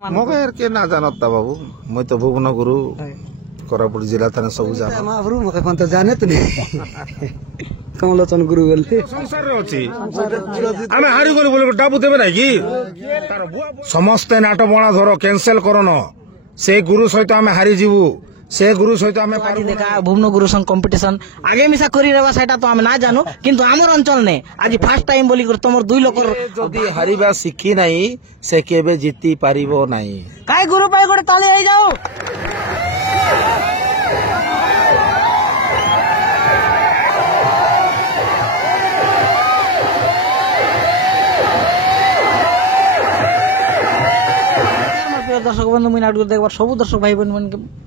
मोके के ना जानता बाबू मैं तो भुवन गुरु कोरापुट जिला थाना सब जाना महाप्रभु मोके कोन तो जाने तो नहीं कमलोचन गुरु बोले संसार रे अछि आमे हारी गली बोले डाबू देबे नै कि समस्त नाटक बणा धरो कैंसिल करनो से गुरु सहित आमे हारी जीवु से गुरु सहित आमे आज देखा भुवन गुरु संग कंपटीशन आगे मिसा करी रेबा सेटा तो आमे ना जानू किंतु हमर अंचल ने आज फर्स्ट टाइम बोली कर तमर दुई लोकर जदी हारिबा सिखी नाही से केबे जीती पारिबो नाही काय गुरु पाई गोटे ताले आइ जाओ दर्शक बंधु मुझे नाटक देखा सब दर्शक भाई बहन मन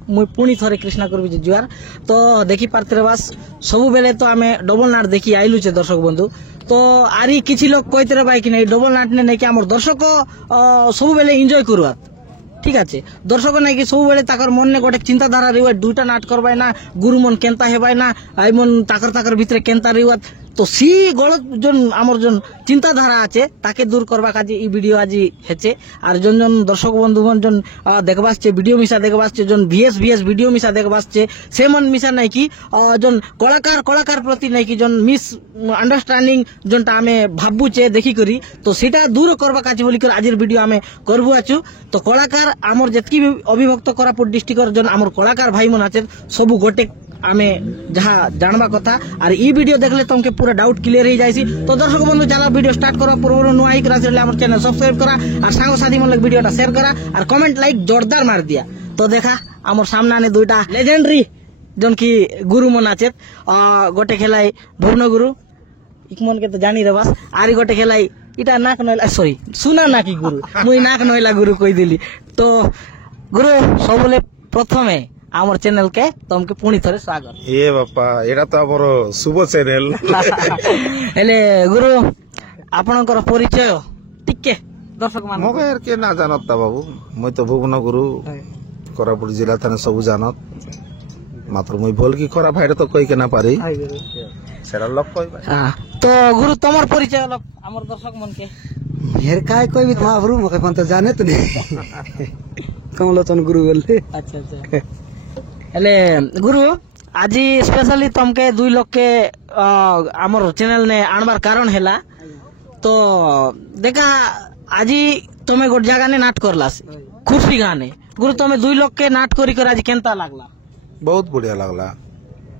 मुझे पुणी थे कृष्णा कर जुआर तो देखी पार्थे बास सब बेले तो आम डबल नाट देखी आइलु छे दर्शक बंधु तो आरी किसी लोग कहते भाई कि नहीं डबल नाट ने नहीं कि आम दर्शक सब बेले एंजॉय करवा ठीक है दर्शक नहीं कि सब बेले मन ने गोटे चिंताधारा रहा दुईटा नाट करवाए ना गुरु मन केन्ता हेबाय ना आई मन ताकर भितर केन्ता रहा तो सी गलत जोन आमर जोन चिंताधारा आछे ताके दूर करबा काजे ई वीडियो आज हेचे आर जोन जोन दर्शक बंधुगण जोन देखबासचे वीडियो मिसा देखबासचे जोन VS वीडियो मिसा देखबासचे से मन मिसा नहीं कि जोन कलाकार प्रति नहीं कि जोन मिस अंडरस्टैंडिंग जोनटा आमे भाबुचे देखि करी तो सेटा दूर करबा काजे बोली कर आजर वीडियो आमे करबु आछु तो कलाकार आमर जतकी भी अभिभक्त कोरापुट डिस्ट्रिक्टर जोन आमर कलाकार भाई मन आछे सबु गोटे आमे जहाँ जानवा कथा और ई वीडियो देखले तुमके पूरा डाउट क्लियर हो जाइसी तो दर्शक बंधु चला वीडियो स्टार्ट करा पूर्व नुआ ही करा हमर चैनल सब्सक्राइब करा और सांग साथी मन वीडियोटा शेयर करा और कमेंट लाइक जोरदार मार दिया तो देखा आमर सामने ने दुईटा लेजेंडरी जोन की गुरु मन आछे गोटे खेलाई भुवन गुरु इकमन के तो जानी रे बस आरी गोटे खेलाई इटा नाक नइला सॉरी सुना नाकी गुरु मुई नाक नइला गुरु कहि दिली तो गुरु सबले प्रथमे आमर चैनल के तुमके पुणी थरे स्वागत ए बापा एटा तो हमर शुभ चैनल हेले गुरु आपनकर परिचय टिके दर्शक मान मोके के ना जानता बाबू मैं तो भुवन गुरु कोरापुट जिला थाना सब जानत मात्र मुई बोल की खरा फाइट तो कहि के ना पारी सेरा लोग कहबा हां तो गुरु तमर परिचय लोग आमर दर्शक मन के हेर काय कोई भी महाप्रभु मोके कोन तो जाने तो नहीं कमलोचन गुरु बोले अच्छा हेले गुरु आज स्पेशली तुमके दुई लोग के आमर चैनल ने आनबार कारण हैला तो देखा आज तुम्हें गोट जगह ने नाट करला खुशी गाने गुरु तुम्हें दुई लोग के नाट करी कर आज केनता लागला बहुत बढ़िया लागला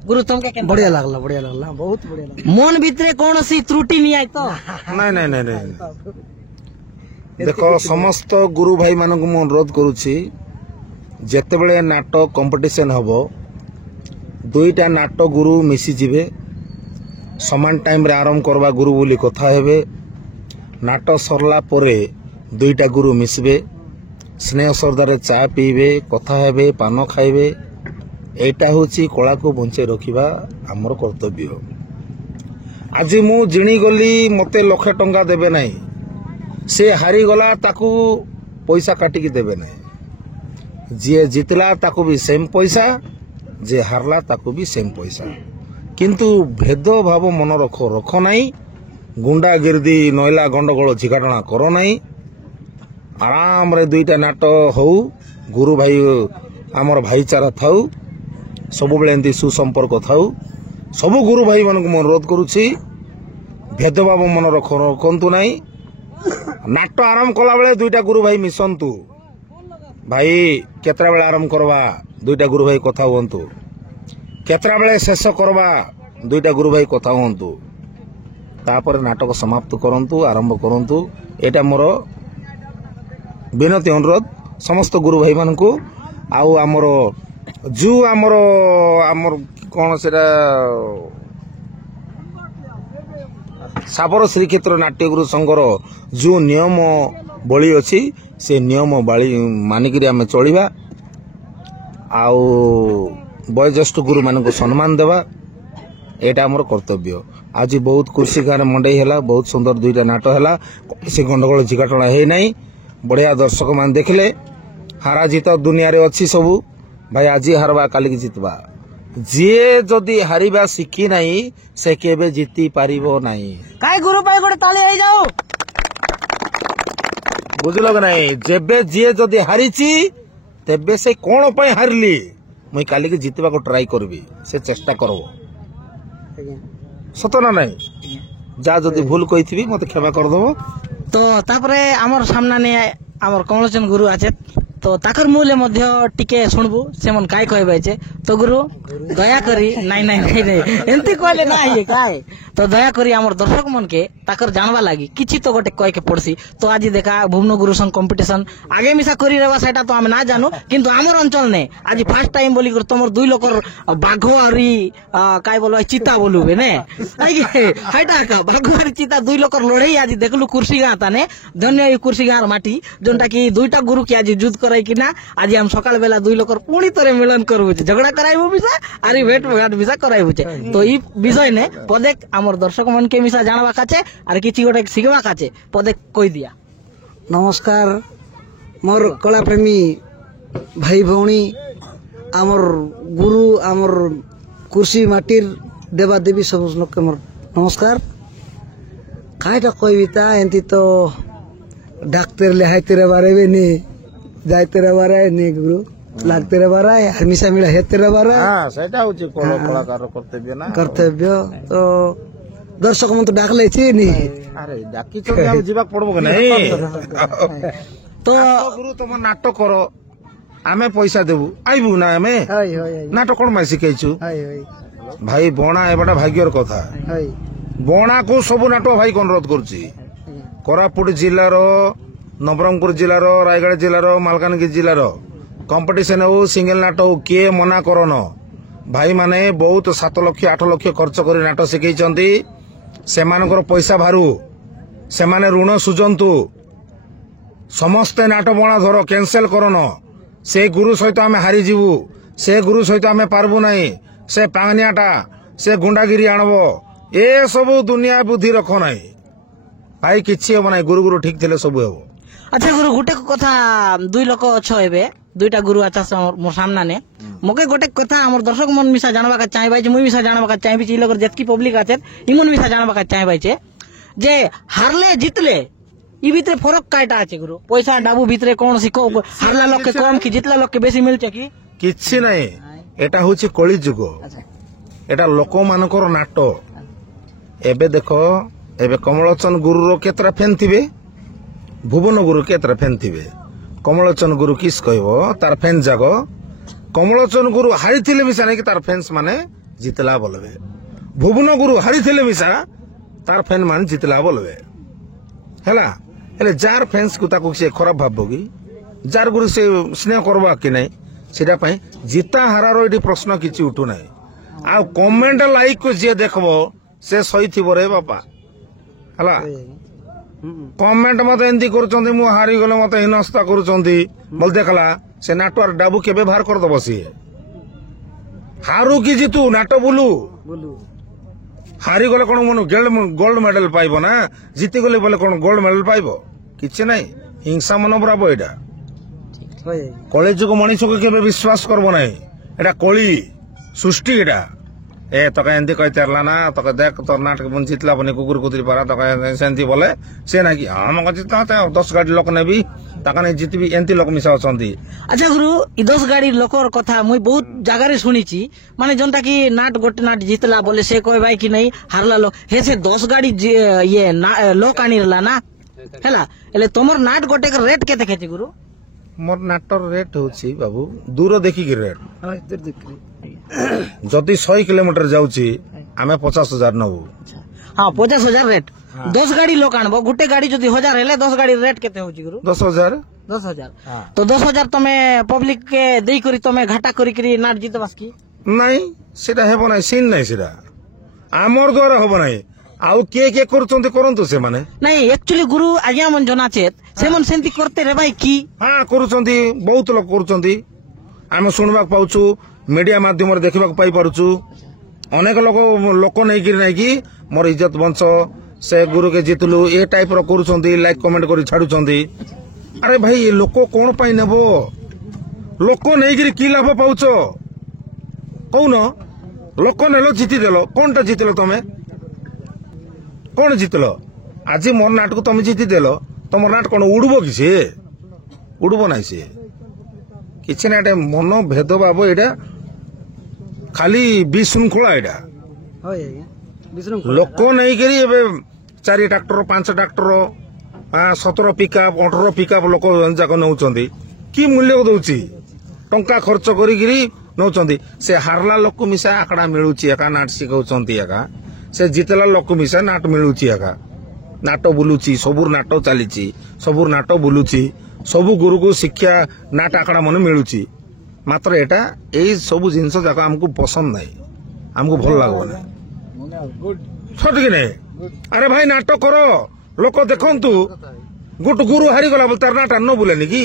गुरु तुमके केनता बढ़िया लागला बहुत बढ़िया लागला मन भितरे कौन सी त्रुटि नहीं आई तो नहीं देखो समस्त गुरु भाई मान को अनुरोध करुछि जेते बेले नाटक कंपटीशन हबो दुईटा नाटक गुरु मिसी जिवे समान टाइम रे आरंभ करवा गुरु बोली कथा हेबे नाटक सरला परे दुईटा गुरु मिसबे स्नेह श्रद्धारे चा पीबे कथा हेबे पान खाइबे एटा होची कला को बंचे रखिबा हमर कर्तव्य आज मु जिणी गली मते लाख टंका देबे नाही से हारी गला ताकू पैसा काटिकी देबे नाही जे जितला ताकू भी सेम पैसा जे हारला ताकू भी सेम पैसा किंतु भेद भाव मन रख नहीं गुंडा गिर्दी नईला गंडगोल झिकाटଣା करो नहीं आराम रे दुईटा नाट हो गुरु भाई आमर भाईचारा थाउ सब बेले एंती सुसंपर्क थाउ सब गुरु भाई मान को अनुरोध करुछि भेदभाव मन रखंतु नहीं नाट आरंभ कला बेले दुईटा गुरु भाई मिसंतु भाई केतरा बेले आरंभ करवा दुईटा गुरु भाई कथा हुंतु केतरा बेले शेष करवा दुईटा गुरु भाई कथा हुंतु तापर नाटक समाप्त करंतु आरंभ करंतु एटा मोर विनती अनुरोध समस्त गुरु भाई मान को आउ आमर जो आमर आमर कौन सेटा साबर श्रीक्षेत्र नाट्य गुरु संघर जो नियम बली अच्छी से नियम बाली मानिक आम चलवा आउ वयोज्येष्ठ गुरु मान को सम्मान देवा एटा आमर कर्तव्य आज बहुत कृषि गाँव मंडई है बहुत सुंदर दुईटा नाट है से गंडगोल झिकाटଣା है नहीं बढ़िया दर्शक मान देखले हारा जीत दुनिया रे अच्छी सबू भाई आज हारवा काली की जितवा जी जदि हारिबा शिखी नहीं से केबे जीती पारिबो नहीं काय गुरु पाई गोटे ताली आई जाओ ବୁଝିଲ କି ନାଇଁ ଯେବେ ଯିଏ ଯଦି ହାରିଛି ତେବେ ସେ କଣ ପାଇଁ ହାରିଲି ମୁଇଁ କାଲିକି ଜିତିବାକୁ ଟ୍ରାଏ କରିବି ସେ ଚେଷ୍ଟା କରବ ଆଜ୍ଞା ସତ ନା ନାଇଁ ଯାହା ଯଦି ଭୁଲ କହିଥିବି ମତେ କ୍ଷମା କରିଦବ ତ ତାପରେ ଆମର ସାମ୍ନାନେ ଆମର କମଳଚନ୍ଦ ଗୁରୁ আছে তো তাকর মূলে মধ্য টিকে শুনবু সেমন কাই কইবে যে তো গুরু দয়া করি নাই নাই নাই নাই এমতি কইলে না ইয়ে কাই তো দয়া করি আমার দর্শক মনকে তাকর জানবা লাগি কিছু তো গোটে কইকে পড়ছি তো আজি দেখা ভুবন গুরু সঙ্গ কম্পিটিশন আগে মিশা করি রেবা সেটা তো আমি না জানো কিন্তু আমার অঞ্চল নে আজি ফার্স্ট টাইম বলি করে তোমার দুই লোকর বাঘ আরি কাই বলবা চিতা বলুবে নে হাইটা কা বাঘ আর চিতা দুই লোকর লড়াই আজি দেখলু কুর্সি গাঁ তানে ধন্য এই কুর্সি গাঁর মাটি जोनटा की दुईटा गुरु की आज युद्ध कराई कि ना आज हम सकाल बेला दुई लोकर पुणी तरे मिलन करबु झगड़ा कराइबु बिसा आरी भेट घाट बिसा कराइबु तो ई विषय ने पदेक हमर दर्शक मन के मिसा जानबा काचे आर किछि गोटे सिखबा काचे पदेक कहि दिया नमस्कार मोर कला प्रेमी भाई भौणी आमर गुरु आमर कुर्सी माटिर देवा देवी सब लोग के मोर नमस्कार कायटा कविता एंती तो डाक्टर ले हाय तेरे बारे में नहीं जाय तेरे बारे नहीं गुरु लाग तेरे बारे हमेशा मिला है तेरे बारे हां सेटा होची कलाकार कर्तव्य ना कर्तव्य तो दर्शक मन तो डाक ले छी नहीं अरे डाकी तो हम जीवा पड़बो के नहीं तो गुरु तुम नाटक करो आमे पैसा देबू आइबू ना आमे हाय हाय नाटक कोन माइ सिखाइछु हाय हाय भाई बणा एबाटा भाग्यर कथा हाय बणा को सब नाटक भाई अनुरोध करछि कोरापुट जिलार नवरंगपुर जिलार रायगढ़ जिलार मालकानगिरी जिलार कंपटीशन हो सिंगल नाट हो किए मना करन भाई माने बहुत 7 लाख 8 लाख खर्च कर नाट शिखई से पैसा भारु से ऋण सुझंतु समस्ते नाट बणा धर कैंसल करन से गुरु सहित आम हारी जीवु से गुरु सहित आम पारबु नहीं से पांगनियाटा से गुंडागिरी आणब ए सब दुनिया बुद्धि रख नहीं भाई किछि हो नाही गुरु गुरु ठीक थिले सब हो अच्छा गुरु गोटे कथा दुई लोक अछो एबे दुईटा गुरु अच्छा मोर सामना ने मके गोटे कथा हमर दर्शक मन मिसा जानबा का चाहबा जे मुई मिसा जानबा का चाहबी छी लोकर जेतकी पब्लिक आछे इमन मिसा जानबा का चाहबा छे जे हारले जितले ई भीतर फरक कायटा आछे गुरु पैसा डाबू भीतर कोन सी को हारला लोक के कम कि जितला लोक के बेसी मिलचे कि किछि नाही एटा होछि कली जुग एटा लोक मानकर नाटो एबे देखो एबे कमलचंद गुरु रो केतरा फैन थिबे भुवन गुरु केतरा फैन थिबे कमलचंद गुरु किस कहबो तार फैन जागो कमलचंद गुरु हारी थिले मिसा नै कि तार फैंस माने जितला बोलबे भुवन गुरु हारी थिले मिसा तार फैन माने जितला बोलबे हैला हेले जार फैंस को ताको से खराब भाबबो कि जार गुरु से स्नेह करबा कि नै सेटा पई जिता हारारो एटी प्रश्न किछि उठु नै आ कमेंट लाइक को जे देखबो से सही थिबो रे बापा हला कमेंट मत एंती करूचंदी मु हारी गले मत हिनस्ता करूचंदी बोल देखला से नाटोर डाबू केबे बाहर कर दबो सी हारू की जितु नाटो बोलू हारी गले कोन मनु गोल्ड मेडल पाइबो ना जीती गले बोले कोन गोल्ड मेडल पाइबो किछि नै हिंसा मनोबराबो एटा कले जुग मनीष को केबे विश्वास करबो नै एटा कली सृष्टि एटा ए तक एंती कहतेरला ना तक देख तोर नाटक बन जितला बने कुकुर कुतरी पारा तक सेंती बोले से ना कि हम जितना 10 गाड़ी लोक नेबी तक नै जितबी एंती लोक मिसा अछंती अच्छा गुरु ई 10 गाड़ी लोकर कथा मुई बहुत जगह रे सुनिची माने जोंटा की नाट गोटे नाट जितला बोले से कोई भाई कि नहीं हारला लोक हे से 10 गाड़ी ये लोक आनीरला ना हैला एले तोमर नाट गोटे के रेट केते केते गुरु मोर नाटर रेट होची बाबू दूर देखि की रेट जदि 100 किलोमीटर जाउची आमे 50,000 नबू हां 50,000 रेट 10 गाड़ी लोक आनबो गुटे गाड़ी जदि 1000 हेले 10 गाड़ी रेट केते होची गुरु 10,000 तो 10,000 तमे पब्लिक के देई करी तमे घाटा करी करी नाट जितबास की नहीं सेटा हेबो नै सीन नै सेटा आमर द्वारा होबो नै आउ के करचंती करंतु से माने नहीं एक्चुअली गुरु आज्ञा मन जनाचेत से मन सेंती करते रे भाई की हां करूचंती बहुत लोग करूचंती आमे सुनबा पाउछु मीडिया माध्यम रे देखबा पाई पारुछु अनेक लोक नै कि मोर इज्जत वंश से गुरु के जितलु ए टाइप रो करूचंती लाइक कमेंट करी छाडुचंती अरे भाई ये लोक कोन पाई नेबो लोक नै की लाभ पाउछो कौन लोक नेलो जीति देलो कोनटा जितलो तमे कौन जितलो आज मोर नाटक तुम जीति देल ତମର ନାଟ କ'ଣ ଉଡିବ କି ସେ ଉଡିବ ନାହିଁ ସେ କିଛି ନା ଏଇଟା ମନ ଭେଦଭାବ ଏଇଟା ଖାଲି ବିଶୃଙ୍ଖଳା ଏଇଟା ହଏ ଆଜ୍ଞା ବିଶୃଙ୍ଖଳା ଲୋକ ନେଇକରି ଏବେ 4 ଟ୍ରାକ୍ଟର 5 ଟ୍ରାକ୍ଟର 17 ପିକଅପ୍ 18 ପିକଅପ୍ ଲୋକ ଯାକ ନେଉଛନ୍ତି କି ମୂଲ୍ୟ ଦଉଛି ଟଙ୍କା ଖର୍ଚ୍ଚ କରିକିରି ନେଉଛନ୍ତି ସେ ହାରଲା ଲୋକ ମିଶା ଆକଡା ମିଳୁଛି ଏକା ନାଟ ଶିଖାଉଛନ୍ତି ଏକା ସେ ଜିତଲା ଲୋକ ମିଶା ନାଟ ମିଳୁଛି ଏକା ନାଟ ବୁଲୁଛି ସବୁ ନାଟ ଚାଲିଛି ସବୁ ନାଟ ବୁଲୁଛି ସବୁ ଗୁରୁକୁ ଶିକ୍ଷା ନାଟ ଆକଡା ମାନେ ମିଳୁଛି ମାତ୍ର ଏଟା ଏଇ ସବୁ ଜିନିଷ ଯାକ ଆମକୁ ପସନ୍ଦ ନାହିଁ ଆମକୁ ଭଲ ଲାଗିବ ନାହିଁ ସତ କି ନାହିଁ ଆରେ ଭାଇ ନାଟ କର ଲୋକ ଦେଖନ୍ତୁ ଗୋଟେ ଗୁରୁ ହାରିଗଲା ବୋଲେ ତାର ନାଟ ନ ବୁଲେନି କି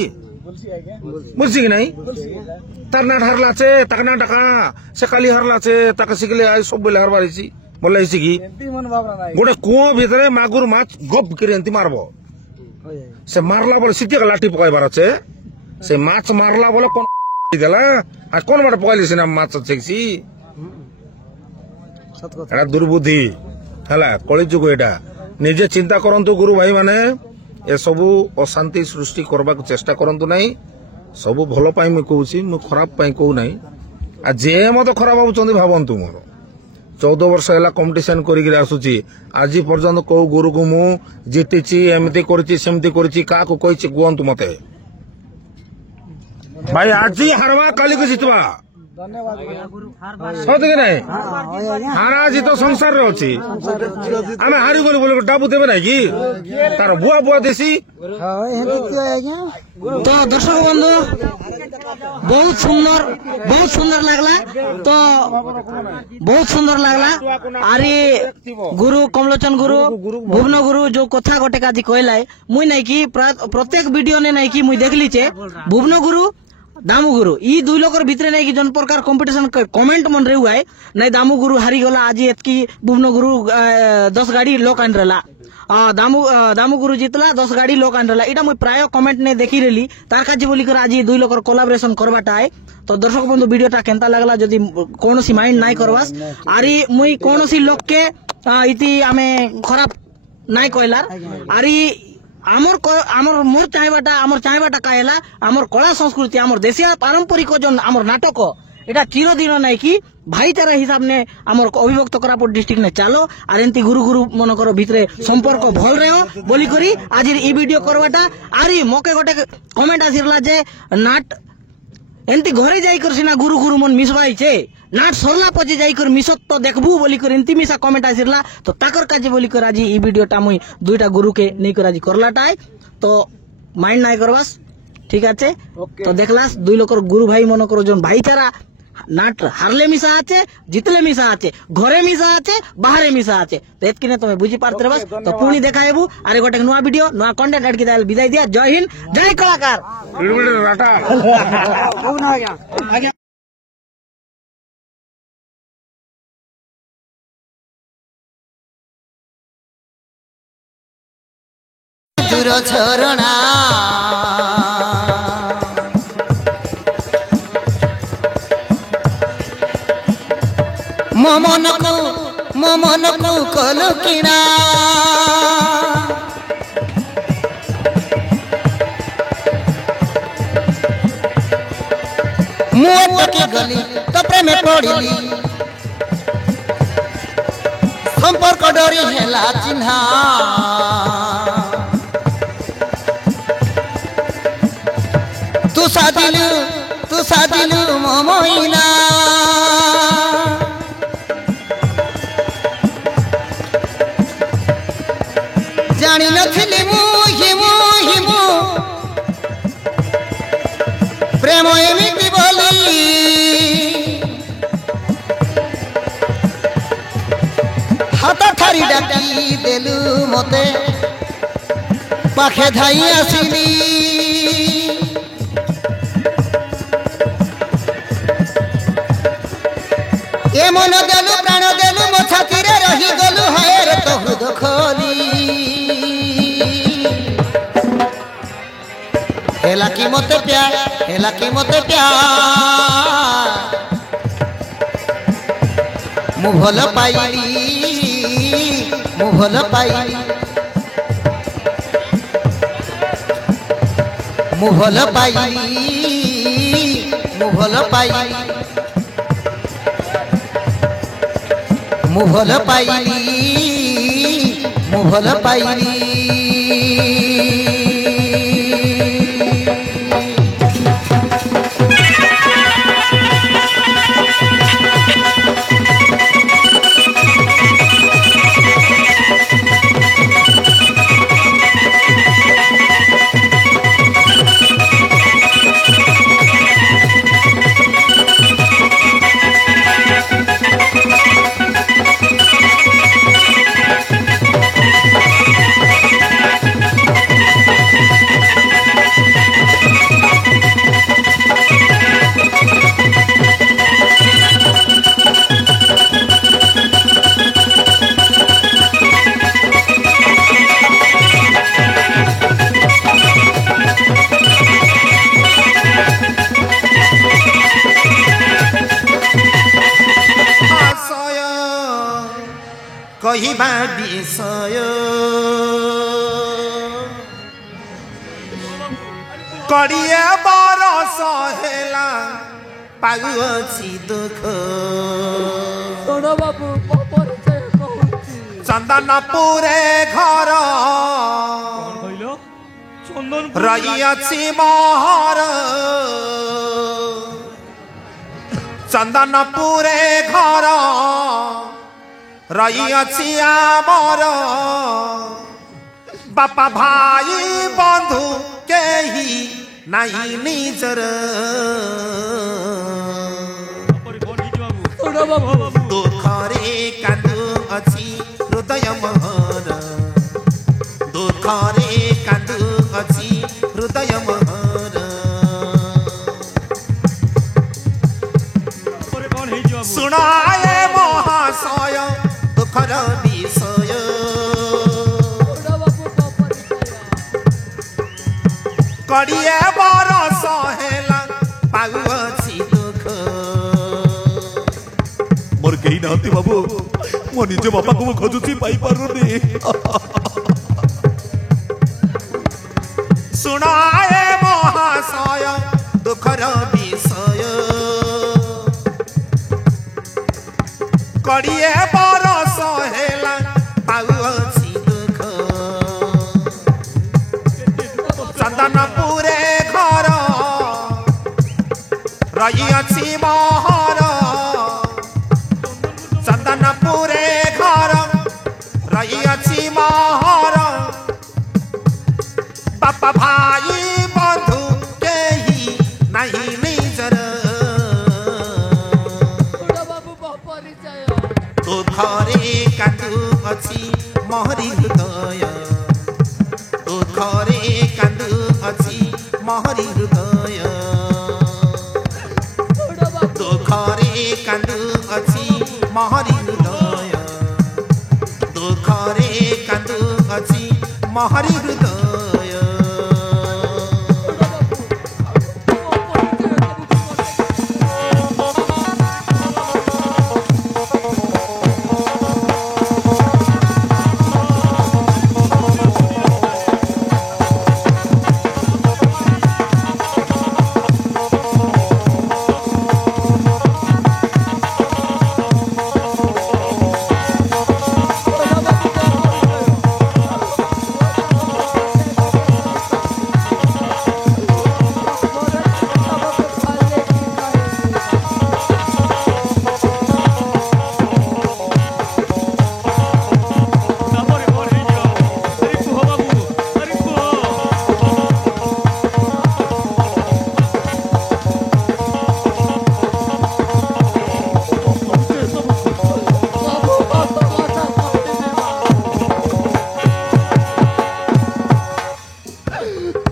ବୁଝଛି କି ନାହିଁ ତାର ନାଟ ହାରଲା ସେ ତାଙ୍କ ନାଟ କାଣା ସେ କାଲି ହାରଲା ସେ ତାকে ଶିଖିଲେ ସବୁବେଳେ ହାରବାର ହେଇଛି ଭଲ ହେଇଛି କି ଗୋଟେ କୂଅ ଭିତରେ ମାଗୁର ମାଛ ଗପ କରି ଏମିତି ମାରବ ସେ ମାରଲା ବୋଲେ ସିଟିକା ଲାଠି ପକାଇବାର ଅଛି ସେ ମାଛ ମାରଲା ବୋଲେ କଣ ଦେଲା ଆଉ କଣ ବାଟେ ପକାଇଲି ସିନା ମାଛ ଛେକସି ସତ କଥା ଏଟା ଦୁର୍ବୁଦ୍ଧି ହେଲା କଳିଯୁଗ ଏଟା ନିଜେ ଚିନ୍ତା କରନ୍ତୁ ଗୁରୁ ଭାଇ ମାନେ ଏସବୁ ଅଶାନ୍ତି ସୃଷ୍ଟି କରିବାକୁ ଚେଷ୍ଟା କରନ୍ତୁ ନାହିଁ ସବୁ ଭଲ ପାଇଁ ମୁଁ କହୁଛି ମୁଁ ଖରାପ ପାଇଁ କହୁନାହିଁ ଆଉ ଯିଏ ମତେ ଖରାପ ଭାବୁଛନ୍ତି ଭାବନ୍ତୁ ମୋର 14 ବର୍ଷ ହେଲା କମ୍ପିଟିସନ କରିକି ଆସୁଛି ଆଜି ପର୍ଯ୍ୟନ୍ତ କୋଉ ଗୁରୁକୁ ମୁଁ ଜିତିଛି ଏମିତି କରିଛି ସେମିତି କରିଛି କାହାକୁ କହିଛି କୁହନ୍ତୁ ମତେ ଭାଇ ଆଜି ହାରବା କାଲିକୁ ଜିତବା ସତ କି ନାଇଁ ହାରା ଜିତ ସଂସାରରେ ଅଛି ଆମେ ହାରିଗଲୁ ବୋଲି ଡାବୁ ଦେବେ ନାଇଁ କି ତାର ବୁଆ ବୁଆ ଦେଶୀ তো দর্শক বন্ধু বহুত সুন্দর লাগলা তো বহুত সুন্দর লাগলা আরে গুরু কমলোচন গুরু ভুবন গুরু যে কথা গোটে কাজি কইলাই মুই নাই কি প্রত্যেক ভিডিও নে নাই কি মুই দেখলি যে ভুবন গুরু दामू गुरु ई दुई लोकर भितरे नहीं कि जन प्रकार कंपटीशन कमेंट मन रे हुआ है नहीं दामू गुरु हारी गला आज एतकी बुबन गुरु 10 गाड़ी लोक आन रहला दामू गुरु जितला 10 गाड़ी लोक आन रहला इटा मुई प्राय कमेंट ने देखि रेली तार काजी बोली कर आज दुई लोकर कोलाबोरेशन करबाटा है तो दर्शक बंधु वीडियोटा केनता लागला जदी कोनोसी माइंड नाइ करवास आरी मुई कोनोसी लोक के इति आमे खराब नाइ कहलार आरी आमर मोर चाहबाटा काहेला आमर कला संस्कृति आमर देशिया पारंपरिक जो आमर नाटक एटा चिरदिन नाइ कि भाईचारा हिसाब ने आमर अभिभक्त कोरापुट डिस्ट्रिक्ट ने चालो आर एंती गुरु गुरु मनकर भितरे संपर्क भल रहो बोली करी आज ई वीडियो करवाटा आरी मके गोटे कमेंट आसिरला जे नाट एंती घरे जाइकर सिना गुरु गुरु मन मिसवाई छे नाट सरला पजे जाइकर मिसत तो देखबू बोली कर एंती मिसा कमेंट आसिरला तो ताकर काजे बोली कर आज ई वीडियोटा मुई दुईटा गुरु के नै कर आज करलाटाय तो माइंड नाइ करबास ठीक আছে तो देखलास दुई लोकर गुरु भाई मनकर जोन भाईचारा नाट हारले मिसा आछे जितले मिसा आछे घरे मिसा आछे बाहरे मिसा आछे तो एतकिने तमे बुझी पारते बस तो पुणी देखाइबू आरे गोटे नुआ वीडियो नुआ कंटेंट एड की विदाय दिया जय हिंद जय कलाकार दूर झरणा मन को कलु किणा मुझे के गली तो प्रेम पड़िली संपर्क डरी हेला चिन्हा तू सादिलु ममइना जानी नथिली मुहिमु प्रेम एमिति बोली हाथ ठारी डाकी देलु मते पाखे धाई आसिली ए मन देलु प्राण देलु मो छाती रे रही गलु हायर तो हृद खोली हेला की मते प्यार मु भल पाइली ମୁଁ ଭଲ ପାଇଲି ମୁଁ ଭଲ ପାଇଲି ମୁଁ ଭଲ ପାଇଲି ମୁଁ ଭଲ ପାଇଲି କହିବା ବିଷୟ କଡ଼ିଏ ବରଷ ହେଲା ପାଉଅଛି ଦୁଃଖ ଚନ୍ଦନପୁରେ ଘର ରହିଅଛି ମହର ଚନ୍ଦନପୁରେ ଘର ରହିଅଛି ଆମର ବାପା ଭାଇ ବନ୍ଧୁ କେହି ନାହିଁ ନିଜର ଦୁଃଖରେ କାନ୍ଦୁଅଛି ହୃଦୟ ମୋର ଦୁଃଖରେ କାନ୍ଦୁଅଛି ହୃଦୟ ମୋର ଶୁଣାଏ ମହାଶୟ ଦୁଃଖର ବିଷୟ କଡ଼ିଏ ବରଷ ହେଲା ପାଉଅଛି ଦୁଃଖ ମୋର କେହି ନାହାନ୍ତି ବାବୁ ମୋ ନିଜ ବାପାକୁ ମୁଁ ଖୋଜୁଛି ପାଇପାରୁନି ଶୁଣାଏ ମହାଶୟ ଦୁଃଖର ବିଷୟ କଡ଼ିଏ ବରଷ ହେଲା ପାଉଅଛି ଦୁଃଖ ଚନ୍ଦନପୁରେ ଘର ରହିଅଛି ମହର ଚନ୍ଦନପୁରେ ଘର ରହିଅଛି ମହର ବାପା ଭାଇ ବନ୍ଧୁ କେହି ନାହିଁ ନିଜର ଦୁଃଖରେ କାନ୍ଦୁଅଛି ମୋହରି ହୃଦୟ ଦୁଃଖରେ କାନ୍ଦୁଅଛି ମୋହରି ହୃଦୟ ଦୁଃଖରେ କାନ୍ଦୁଅଛି ମୋହରି ହୃଦୟ ଦୁଃଖରେ କାନ୍ଦୁଅଛି ମୋହରି ହୃଦୟ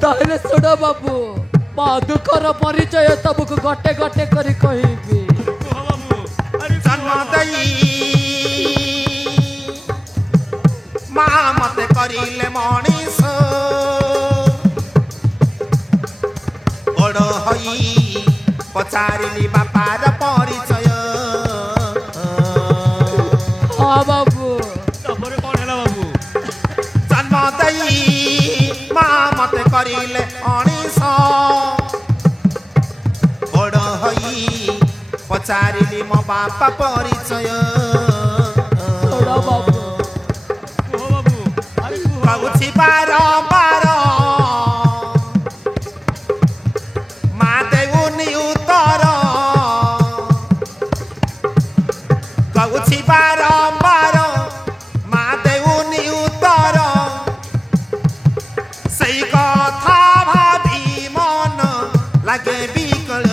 ताहले सुनो बाबू माँ दुखर परिचय तुमको गटे गटे करी कहबी जन्म दई माँ मते करिले मनीष बड़ हई पचारिली बापार परिचय हाँ बाबू जन्म दई माँ मते करिले अणिष ପଚାରିଲି ମୋ ବାପା ପରିଚୟ ଛୋଟ ବାବୁ କହୁଛି ବାରମ୍ବାର ମା ଦେଉନି ଉତ୍ତର କହୁଛି ବାରମ୍ବାର ମା ଦେଉନି ଉତ୍ତର ସେଇ କଥା ଭାବି ମନ ଲାଗେ ବିକଳ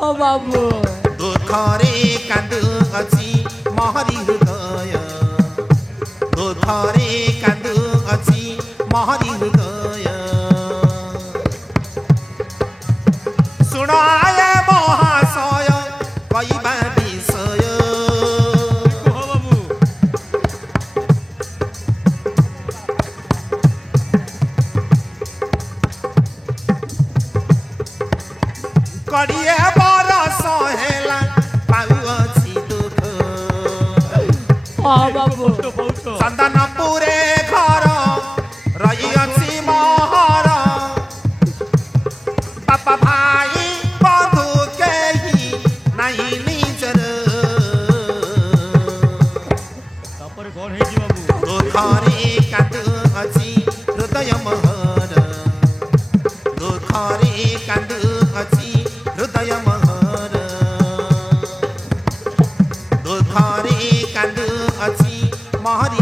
ও বাবু ଦୁଃଖରେ କାନ୍ଦୁଅଛି ମହରି ହୃଦୟ ଦୁଃଖରେ କାନ୍ଦୁଅଛି ମହରି ହୃଦୟ ଶୁଣ ଆୟ ମହାଶୟ କହିବା ବିଷୟ କଡ଼ିଏ ବରଷ ହେଲା ପାଉଅଛି ଦୁଃଖ ও বাবু ଚନ୍ଦନପୁରେ ଘର ରହିଅଛି ମହର ବାପା ଭାଇ ବନ୍ଧୁ କେହି ନାହିଁ ନିଜର ଦୁଃଖରେ କାନ୍ଦୁଅଛି ହୃଦୟ ମୋହର ଦୁଃଖରେ କାନ୍ଦୁଅଛି ହୃଦୟ ମୋହର ଦୁଃଖରେ କାନ୍ଦୁଅଛି ମହରି